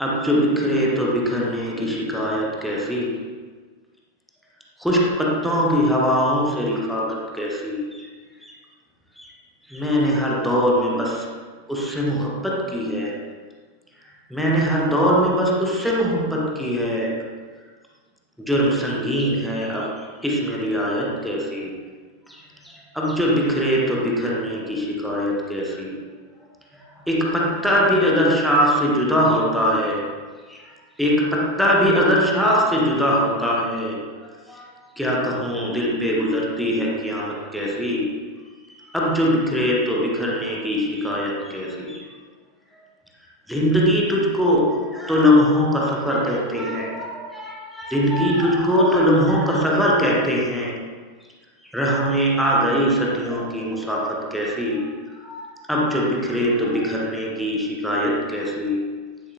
اب جو بکھرے تو بکھرنے کی شکایت کیسی، خشک پتوں کی ہواؤں سے رفاقت کیسی۔ میں نے ہر دور میں بس اس سے محبت کی ہے، میں نے ہر دور میں بس اس سے محبت کی ہے۔ جرم سنگین ہے اب اس میں رعایت کیسی، اب جو بکھرے تو بکھرنے کی شکایت کیسی۔ ایک پتا بھی اگر شاخ سے جدا ہوتا ہے، ایک پتا بھی اگر شاخ سے جدا ہوتا ہے، کیا کہوں دل پہ گزرتی ہے قیامت کیسی، اب جو بکھرے تو بکھرنے کی شکایت کیسی۔ زندگی تجھ کو تو لمحوں کا سفر کہتے ہیں، زندگی تجھ کو تو لمحوں کا سفر کہتے ہیں، راہ میں آ گئی صدیوں کی مسافت کیسی، اب جو بکھرے تو بکھرنے کی شکایت کیسی۔